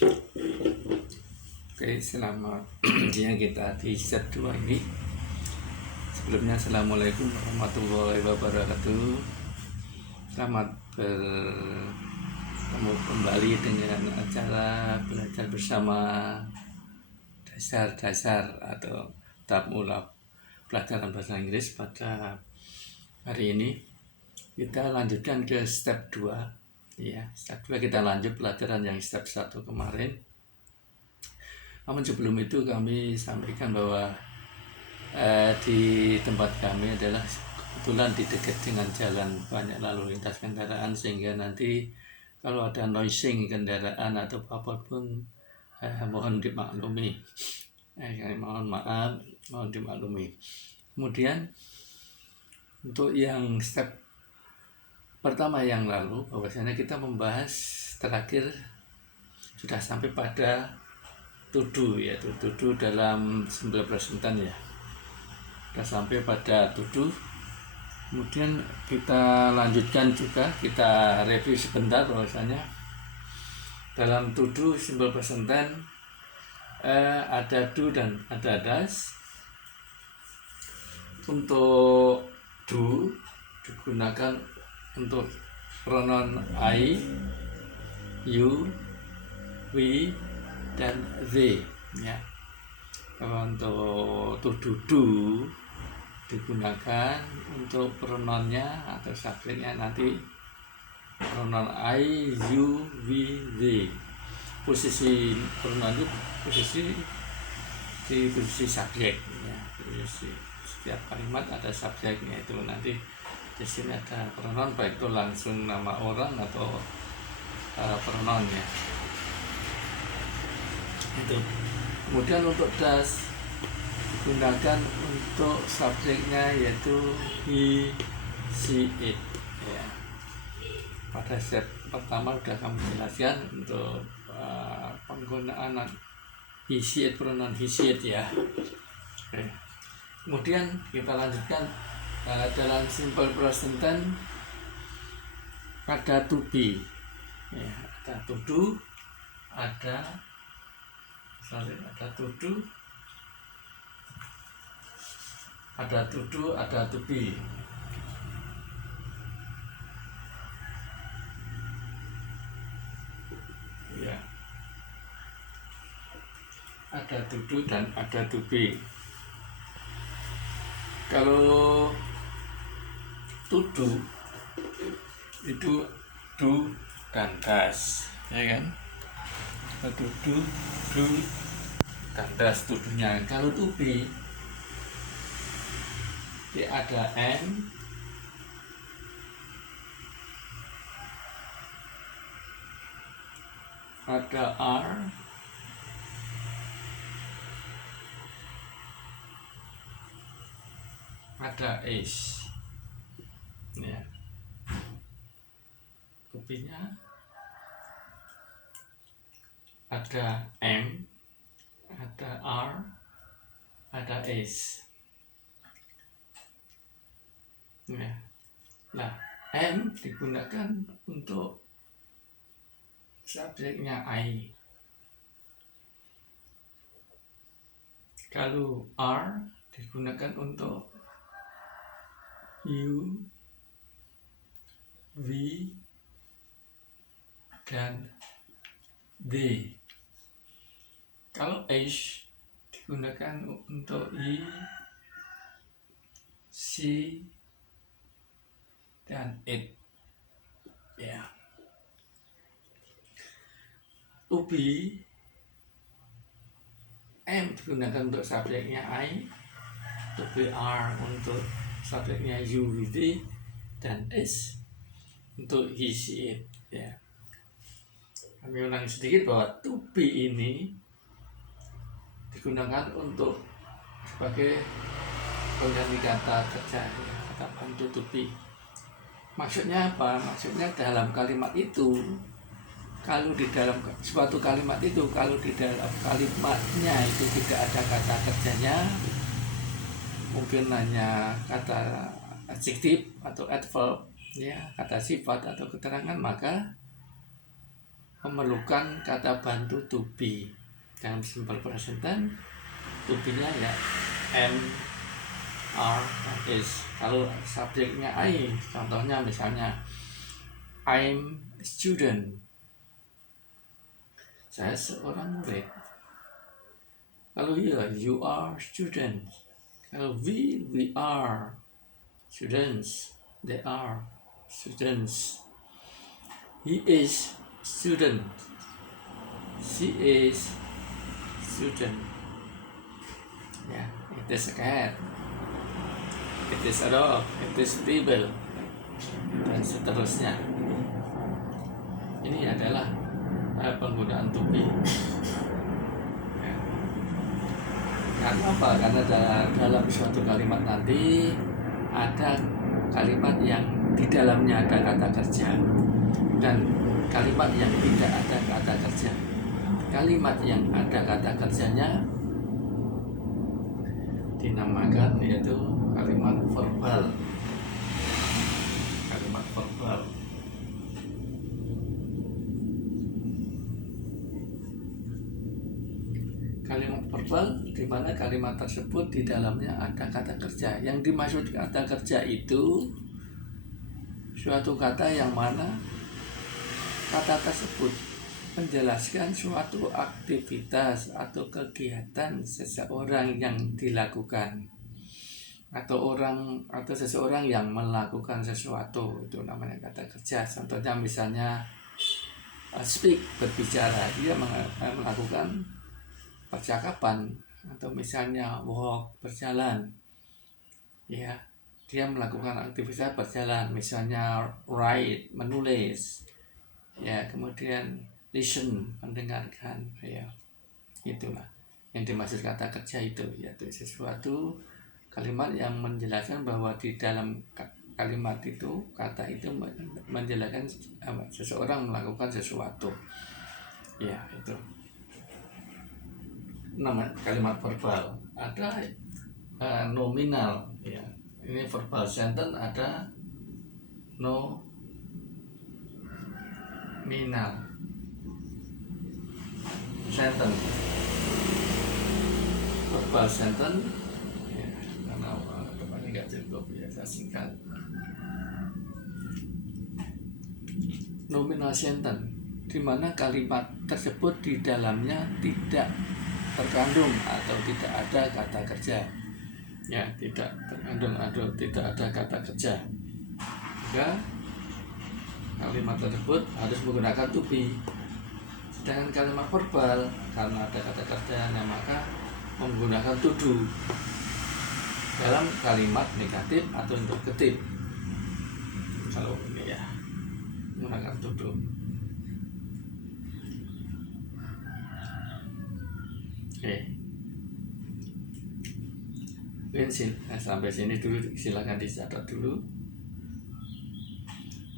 Oke, selamat siang kita di set 2 ini. Sebelumnya, Assalamualaikum warahmatullahi wabarakatuh. Selamat bertemu kembali dengan acara belajar bersama dasar-dasar atau tahap mula pelajaran bahasa Inggris. Pada hari ini kita lanjutkan ke step 2 ya. Step 2 kita lanjut pelajaran yang step 1 kemarin. Namun sebelum itu kami sampaikan bahwa di tempat kami adalah kebetulan di dekat dengan jalan banyak lalu lintas kendaraan, sehingga nanti kalau ada noising kendaraan atau apapun mohon dimaklumi. Mohon maaf, mohon dimaklumi. Kemudian untuk yang step pertama yang lalu, bahwasanya kita membahas terakhir sudah sampai pada to do, yaitu to do dalam 19 ya. Sudah sampai pada to do. Kemudian kita lanjutkan juga, kita review sebentar bahwasanya dalam to do 19 ada do dan ada does. Untuk do digunakan untuk pronoun I, you, we, dan they ya. Untuk to do digunakan untuk pronounnya atau subjeknya nanti pronoun I, you, we, they. Posisi pronoun itu posisi subjek ya. Setiap kalimat ada subjeknya, itu nanti di sini ada pronoun, baik itu langsung nama orang atau pronoun ya. Itu. Kemudian untuk does digunakan untuk subjeknya, yaitu he, she, it ya. Pada set pertama sudah kami jelaskan untuk penggunaan he, she, it, pronoun he, she, it ya. Oke. Kemudian kita lanjutkan dalam simple present tense ada to be ya, ada to do, ada to do, ada to be. Ya. Ada to do dan ada to be. Kalau to do itu do dan does, ya kan? To do dan does to-nya. Kalau to be dia ada am, ada are, ada is ya. To be-nya ada am, ada are, ada is ya. Nah, am digunakan untuk subjeknya I. Kalau are digunakan untuk you, we, dan they. Kalau is digunakan untuk he, she, dan it ya. To be am digunakan untuk subjeknya I, to be are untuk subjeknya you, we, they, dan is untuk he, she, it ya. Kami ulangi sedikit bahwa to be ini digunakan untuk sebagai pengganti kata kerja ya, kata bantu to be. Maksudnya apa? Maksudnya dalam kalimat itu, kalau di dalam suatu kalimat itu, kalau di dalam kalimatnya itu tidak ada kata kerjanya, mungkin hanya kata adjektif atau adverb ya, kata sifat atau keterangan, maka memerlukan kata bantu to be. Dalam simple present tense to be-nya ya am, are, dan is. Kalau subjeknya I, contohnya misalnya I'm a student, saya seorang murid. Kalau you are students. Kalau we are students. They are students. He is student. She is student. Ya, it is a cat. It is a dog. It is table. Dan seterusnya. Ini adalah penggunaan to be. Ya. Karena apa? Karena dalam suatu kalimat nanti ada kalimat yang di dalamnya ada kata kerja dan kalimat yang tidak ada kata kerja. Kalimat yang ada kata kerjanya dinamakan yaitu kalimat verbal. Kalimat verbal. Kalimat verbal di mana kalimat tersebut di dalamnya ada kata kerja. Yang dimaksud kata kerja itu suatu kata yang mana kata tersebut menjelaskan suatu aktivitas atau kegiatan seseorang yang dilakukan atau seseorang yang melakukan sesuatu, itu namanya kata kerja. Contohnya misalnya speak, berbicara, dia melakukan percakapan, atau misalnya walk, berjalan, ya dia melakukan aktivitas berjalan. Misalnya write, menulis, ya kemudian listen, mendengarkan, ya itulah yang dimaksud kata kerja itu, yaitu sesuatu kalimat yang menjelaskan bahwa di dalam kalimat itu, kata itu menjelaskan seseorang melakukan sesuatu, ya itu nama kalimat verbal. Ada nominal, ya ini verbal sentence, ada nominal sentence. Verbal sentence ya, karena depannya nggak cukup ya, saya singkat. Nominal sentence di mana kalimat tersebut di dalamnya tidak terkandung atau tidak ada kata kerja, ya tidak terkandung atau tidak ada kata kerja, maka kalimat tersebut harus menggunakan to be. Sedangkan kalimat verbal karena ada kata kerjanya maka menggunakan to do dalam kalimat negatif atau interrogatif. Kalau ini ya menggunakan to do. Oke. Sampai sini dulu, silakan dicatat dulu.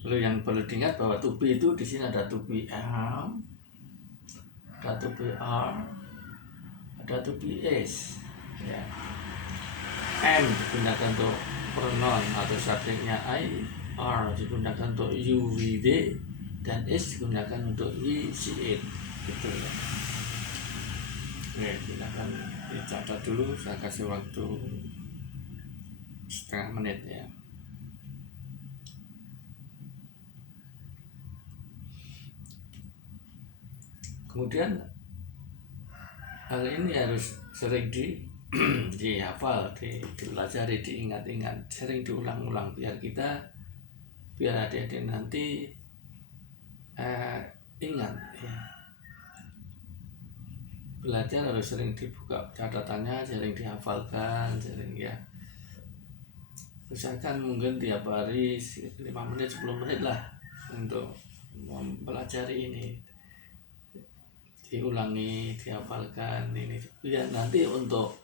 Lalu yang perlu diingat bahwa to be itu di sini ada to be am, ada to be are, ada to be is. Ya. Am digunakan untuk pronoun atau subjeknya I, are digunakan untuk you, we, they, dan is digunakan untuk he, she, it. Gitu ya. Oke, silakan dicatat dulu. Saya kasih waktu setengah menit ya. Kemudian hal ini harus sering dihafal, dipelajari, diingat-ingat, sering diulang-ulang biar adik-adik nanti ingat ya. Belajar harus sering dibuka catatannya, sering dihafalkan, sering ya. Usahakan mungkin tiap hari 5 menit, 10 menit lah untuk mempelajari ini. Diulangi, dihafalkan ini. Ya nanti untuk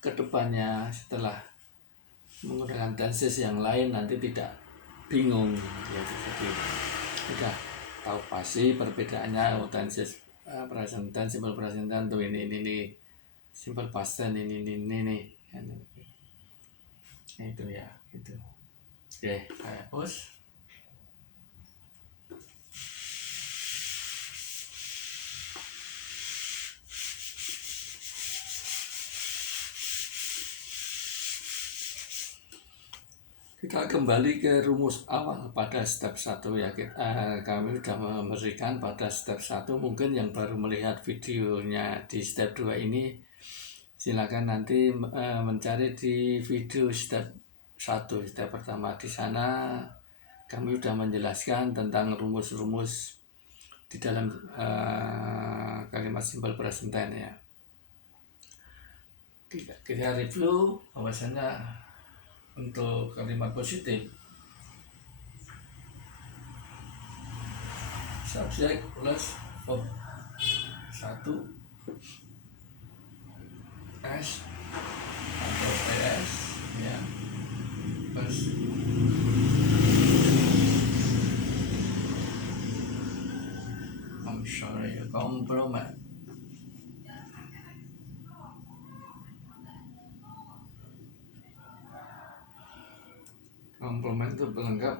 kedepannya setelah menggunakan tenses yang lain nanti tidak bingung ya, jadi udah tahu pasti perbedaannya. Tenses present tense, simple present tense tuh ini simple past tense ini itu ya gitu. Oke, saya push. Kita kembali ke rumus awal pada step 1 ya. Kami sudah memberikan pada step 1. Mungkin yang baru melihat videonya di step 2 ini, silakan nanti mencari di video step 1, step pertama. Di sana kami sudah menjelaskan tentang rumus-rumus di dalam kalimat simple present tense ya. Kita review bahwasanya untuk kalimat positif, subjek plus verb 1 S atau PS ya, plus komplement. Komplement itu pelengkap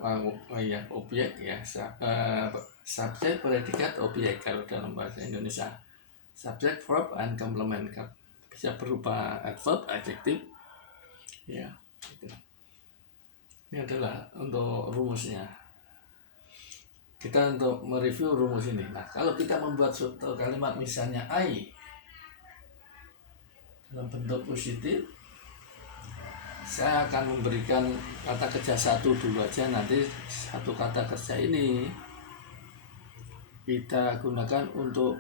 ya, objek ya, subjek, predikat, objek kalau dalam bahasa Indonesia. Subjek, verb, and complement bisa berupa adverb, adjektif ya. Ini adalah untuk rumusnya. Kita untuk mereview rumus ini. Nah, kalau kita membuat suatu kalimat misalnya I dalam bentuk positif, saya akan memberikan kata kerja 1 dulu aja. Nanti satu kata kerja ini kita gunakan untuk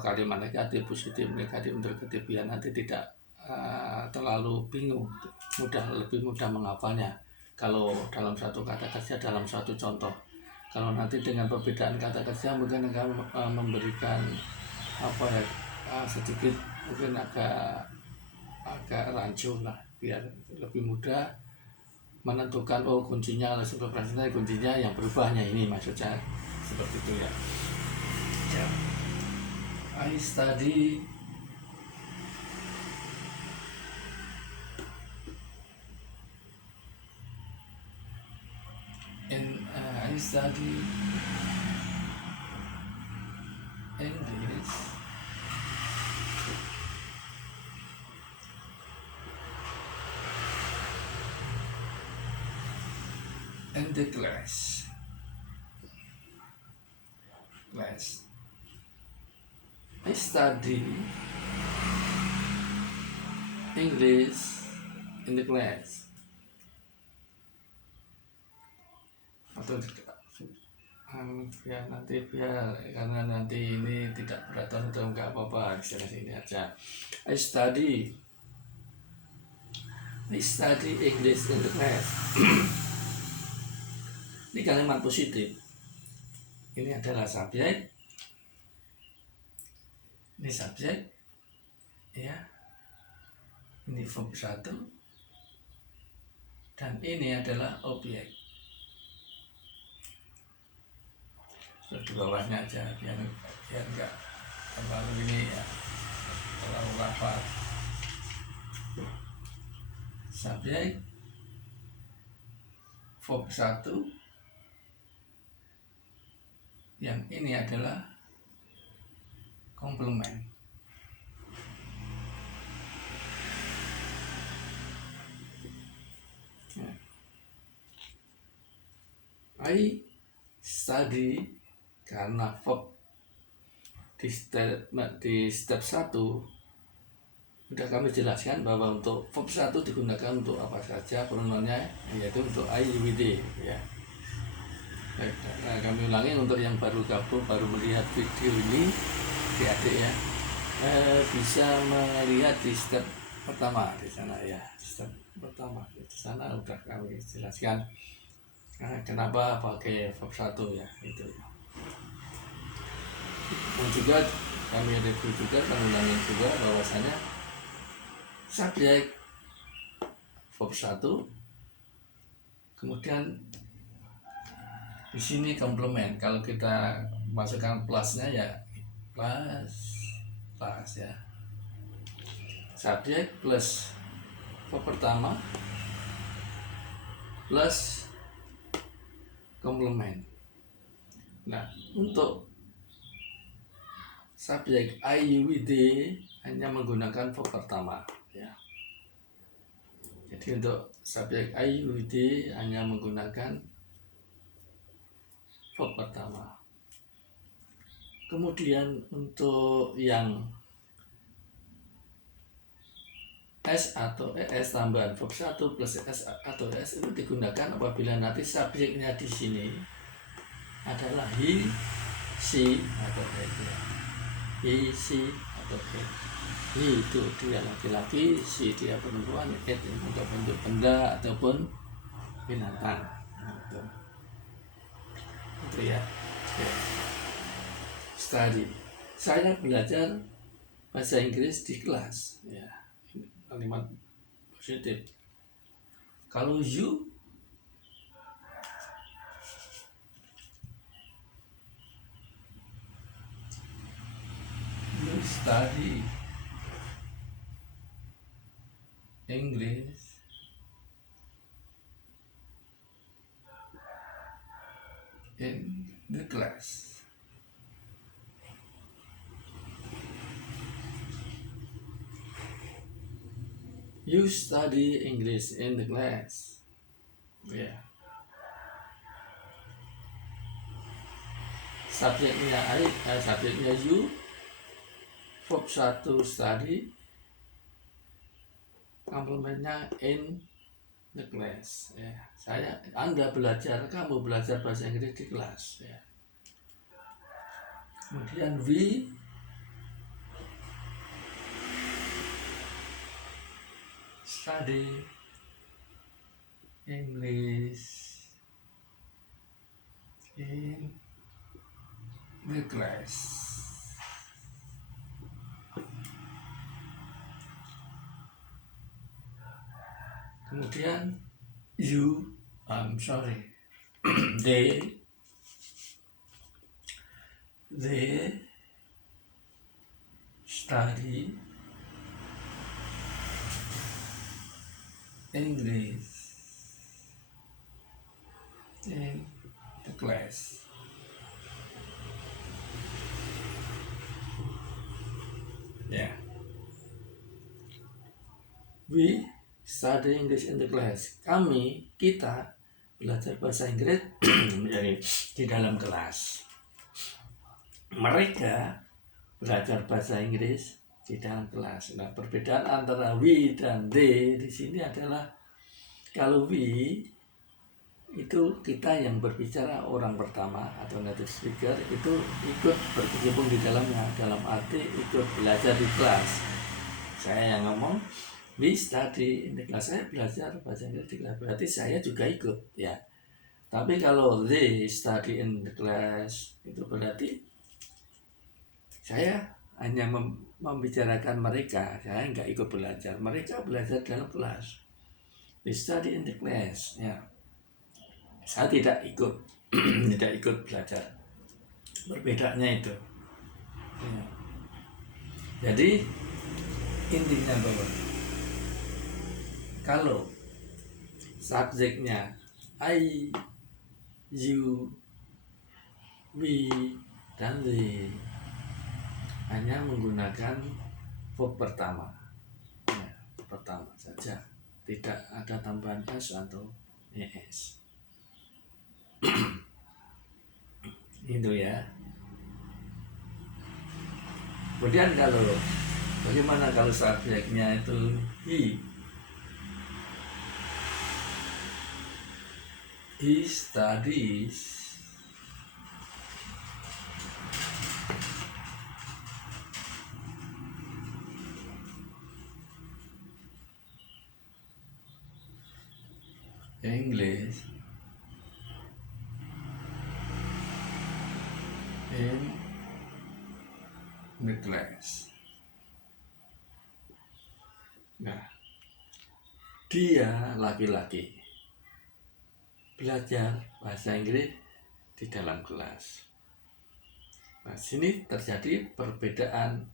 kalimat negatif, positif, negatif, interrogatif, biar nanti tidak terlalu bingung, lebih mudah menghafalnya kalau dalam satu kata kerja, dalam satu contoh. Kalau nanti dengan perbedaan kata kerja mungkin akan memberikan sedikit mungkin agak rancu lah, biar lebih mudah menentukan kuncinya simple present tense, kuncinya yang berubahnya ini, maksudnya seperti itu ya. I study English in the class. I study English in the class. Atau ya nanti karena nanti ini tidak berat atau enggak apa-apa, istilah sini aja. I study English in the class. Ini kalimat positif. Ini adalah subjek. Ini subjek ya. Ini verb 1 dan ini adalah objek. Di bawahnya aja biar enggak terlalu ini ya, terlalu rapat. Subjek, verb 1, yang ini adalah komplement. I study, karena verb di step 1 sudah kami jelaskan bahwa untuk verb 1 digunakan untuk apa saja pronounnya, yaitu untuk I with ya. Nah, kami ulangi untuk yang baru gabung, baru melihat video ini, adik-adik ya, bisa melihat di step pertama di sana ya. Step pertama di sana sudah kami jelaskan kenapa pakai verb 1 ya, itu. Dan juga kami review juga, kami ulangi juga bahwasanya subjek verb 1, kemudian di sini komplement. Kalau kita masukkan plusnya ya plus ya, subjek plus verb pertama plus komplement. Nah, untuk subjek I with hanya menggunakan verb pertama ya. Jadi untuk subjek IUD hanya menggunakan verb pertama. Kemudian untuk yang S atau ES tambahan verb 1 plus S atau ES itu digunakan apabila nanti subjeknya di sini adalah he, she atau it. He, she atau it. He itu dia laki-laki, she dia perempuan, it untuk bentuk benda ataupun binatang. Itu ya. Study. Saya belajar bahasa Inggris di kelas. Ya. Kalimat positif. Kalau you study English in the class. You study English in the class. Ya. Subjeknya you, verb 1 study, komplemennya in the class. Ya. Anda belajar, kamu belajar bahasa Inggris di kelas. Ya. Kemudian we study English in the class. Kemudian they study English in the class. Yeah. We study English in the class. Kita belajar bahasa Inggris di dalam kelas. Mereka belajar bahasa Inggris di dalam kelas. Nah, perbedaan antara we dan they di sini adalah kalau we itu kita yang berbicara, orang pertama atau native speaker itu ikut berkecimpung di dalamnya, dalam arti ikut belajar di kelas. Saya yang ngomong we study in the class, saya belajar bahasa Inggris di kelas, berarti saya juga ikut ya. Tapi kalau they study in the class itu berarti saya hanya membicarakan mereka, saya nggak ikut belajar. Mereka belajar dalam kelas. They study in the class. Ya. Saya tidak ikut, tidak ikut belajar. Berbedanya itu. Ya. Jadi intinya bahwa kalau subjeknya I, you, we, dan they hanya menggunakan verb pertama, ya, pertama saja, tidak ada tambahan s atau es. Itu ya. Kemudian bagaimana kalau subjeknya itu he studies English in the class. Nah, dia laki-laki belajar bahasa Inggris di dalam kelas. Nah, sini terjadi perbedaan.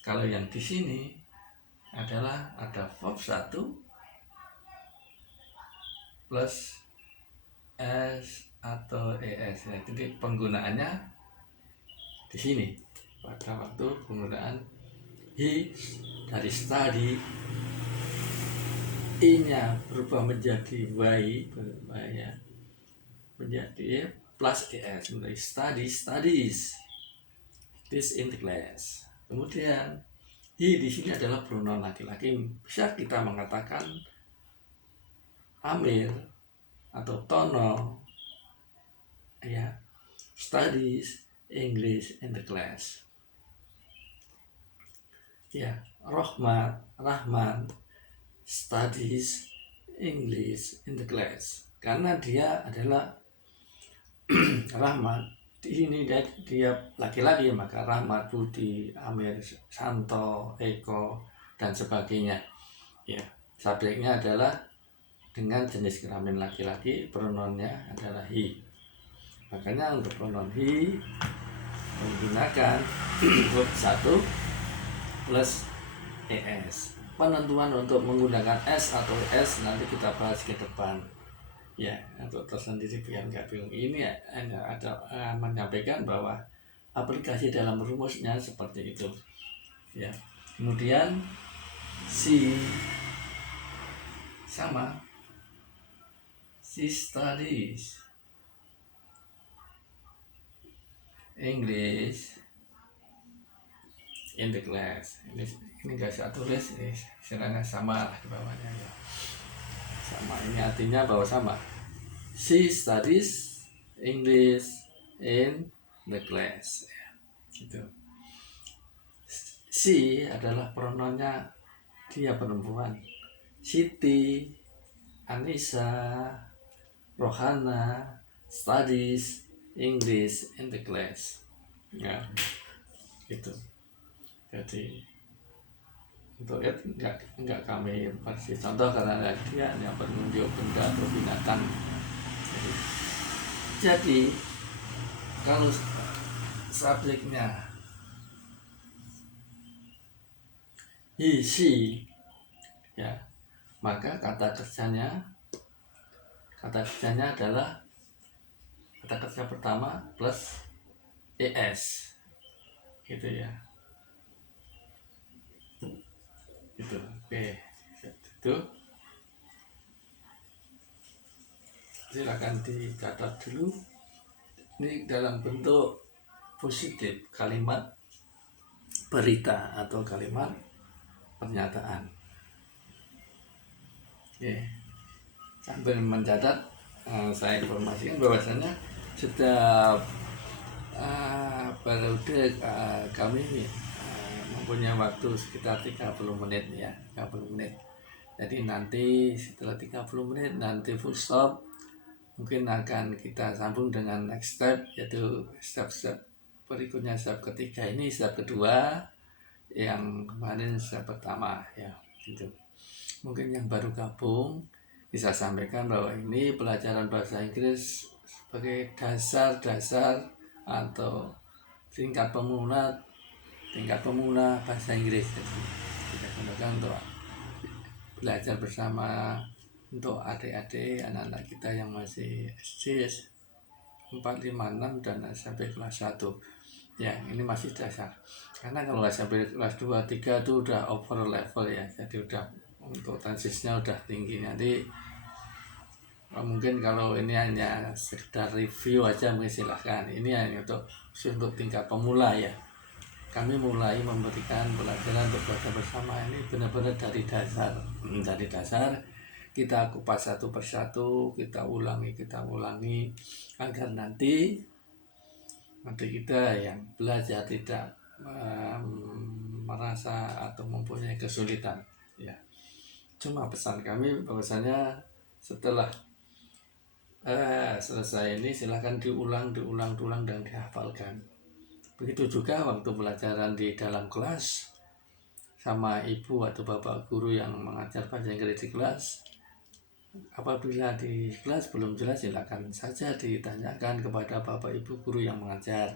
Kalau yang di sini adalah ada verb 1 plus S atau ES. Jadi penggunaannya di sini pada waktu penggunaan he dari study I-nya berubah menjadi Y, ya, menjadi plus ES, menjadi studies this in the class. Kemudian he di sini adalah pronoun laki-laki. Bisa kita mengatakan Amir atau Tono, ya, studies English in the class. Ya, Rahman studies English in the class. Karena dia adalah Rahmat, ini dia laki-laki, maka Rahmat, Budi, Amir, Santo, Eko, dan sebagainya. Ya, subjeknya adalah dengan jenis kelamin laki-laki, pronounnya adalah he. Makanya untuk pronoun he menggunakan verb 1 plus es. Penentuan untuk menggunakan s atau s nanti kita bahas ke depan. Ya, untuk tersendiri biar nggak bingung. Ini hanya ada menyampaikan bahwa aplikasi dalam rumusnya seperti itu. Ya, kemudian si sama she studies English in the class. Ini nggak saya tulis, ini istilahnya sama lah di bawahnya ya. Sama, ini artinya bahwa sama. She studies English in the class. Gitu. She adalah pronounnya dia perempuan. Siti, Anissa, Rohana studies English in the class. Ya, gitu. Jadi untuk itu enggak kami kasih contoh karena dia hanya penunjuk benda atau binatang. Jadi kalau subjeknya he, she, ya, maka kata kerjanya adalah kata kerja pertama plus es, gitu ya. Itu oke, itu silakan dicatat dulu. Ini dalam bentuk positif, kalimat berita atau kalimat pernyataan. Oke, sambil mencatat, saya informasikan bahwasanya setiap periode kami mempunyai waktu sekitar 30 menit ya, 30 menit. Jadi nanti setelah 30 menit nanti full stop, mungkin akan kita sambung dengan next step, yaitu step-step berikutnya. Step ketiga ini step kedua, yang kemarin step pertama ya, gitu. Mungkin yang baru gabung bisa sampaikan bahwa ini pelajaran bahasa Inggris sebagai dasar-dasar atau tingkat pemula bahasa Inggris. Jadi kita gunakan untuk belajar bersama untuk adik-adik, anak-anak kita yang masih SD 4, 5, 6 dan sampai kelas 1. Ya, ini masih dasar. Karena kalau sampai kelas 2, 3 itu udah over level ya. Jadi udah untuk transisinya udah tinggi. Nanti mungkin kalau ini hanya sekedar review aja mungkin silahkan. Ini hanya untuk tingkat pemula ya. Kami mulai memberikan pelajaran berbahasa bersama ini benar-benar dari dasar. Dari dasar kita kupas satu persatu, kita ulangi agar nanti kita yang belajar tidak merasa atau mempunyai kesulitan ya. Cuma pesan kami bahwasanya setelah selesai ini silahkan diulang dan dihafalkan. Begitu juga waktu pelajaran di dalam kelas sama ibu atau bapak guru yang mengajar bahasa Inggris di kelas. Apabila di kelas belum jelas, silakan saja ditanyakan kepada bapak ibu guru yang mengajar.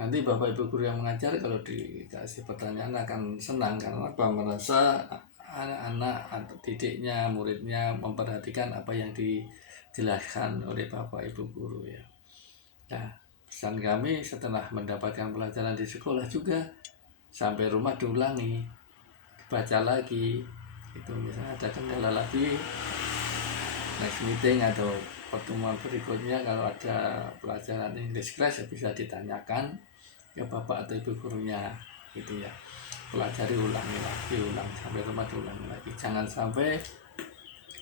Nanti bapak ibu guru yang mengajar kalau dikasih pertanyaan akan senang karena merasa anak-anak atau didiknya, muridnya memperhatikan apa yang dijelaskan oleh bapak ibu guru ya. Nah, pesan kami setelah mendapatkan pelajaran di sekolah juga sampai rumah diulangi, baca lagi Itu misalnya ada kendala lagi, next meeting atau pertemuan berikutnya kalau ada pelajaran English class ya bisa ditanyakan ke bapak atau ibu gurunya gitu ya. Pelajari, ulangi lagi, ulang sampai rumah diulangi lagi. Jangan sampai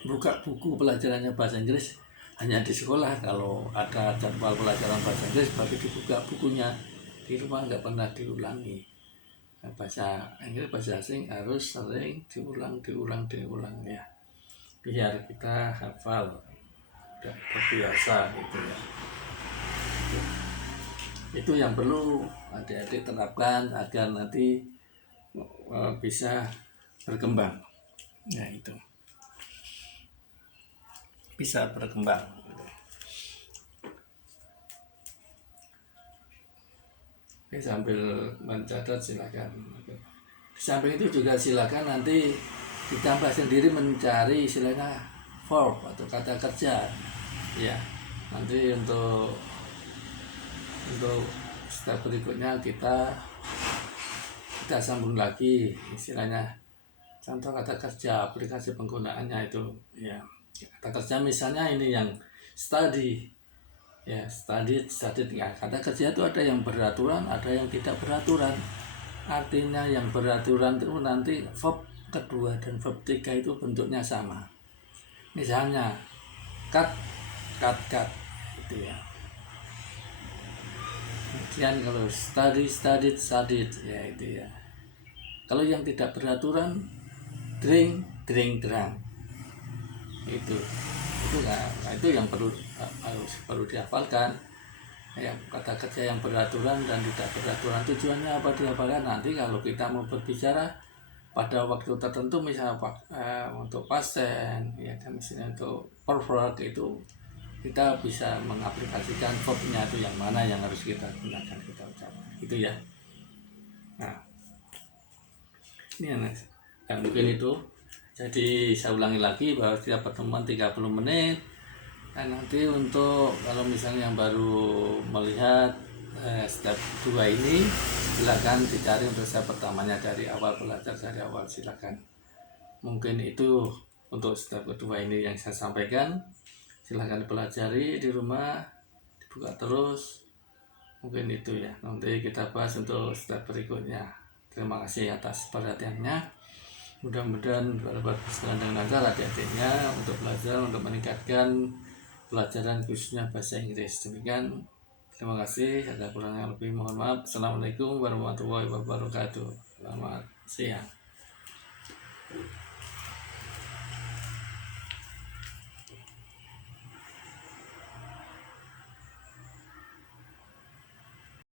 buka buku pelajarannya bahasa Inggris hanya di sekolah. Kalau ada jadwal pelajaran bahasa Inggris baru dibuka bukunya, di rumah nggak pernah diulangi. Bahasa Inggris, bahasa asing harus sering diulang ya, biar kita hafal dan terbiasa gitu ya. Itu yang perlu adik-adik terapkan agar nanti bisa berkembang. Ya itu bisa berkembang. Oke, sambil mencatat silakan. Di samping itu juga silakan nanti ditambah sendiri mencari istilahnya verb atau kata kerja. Ya, nanti untuk step berikutnya kita sambung lagi istilahnya contoh kata kerja, aplikasi penggunaannya itu ya. Kata kerja misalnya ini yang study ya, study ya. Kata kerja itu ada yang beraturan, ada yang tidak beraturan. Artinya yang beraturan itu nanti verb kedua dan verb 3 itu bentuknya sama. Misalnya cut itu ya. Kemudian kalau studied ya itu ya. Kalau yang tidak beraturan drink itu yang perlu dihafalkan ya. Kata kerja yang beraturan dan tidak beraturan tujuannya apa dihafalkan. Nanti kalau kita mau berbicara pada waktu tertentu misalnya untuk pasien ya kan, misalnya untuk perfect itu kita bisa mengaplikasikan verbnya itu yang mana yang harus kita gunakan, kita ucapkan itu ya. Nah ini yang mungkin itu. Jadi saya ulangi lagi bahwa setiap pertemuan 30 menit. Dan nanti untuk kalau misalnya yang baru melihat step 2 ini, silakan dicari untuk step pertamanya dari awal, belajar dari awal silakan. Mungkin itu untuk step kedua ini yang saya sampaikan. Silakan dipelajari di rumah, dibuka terus. Mungkin itu ya. Nanti kita bahas untuk step berikutnya. Terima kasih atas perhatiannya. Mudah-mudahan berjalan dengan lancar adik-adiknya untuk belajar, untuk meningkatkan pelajaran khususnya bahasa Inggris. Demikian, terima kasih. Ada kurangnya lebih mohon maaf. Assalamualaikum warahmatullahi wabarakatuh. Selamat siang.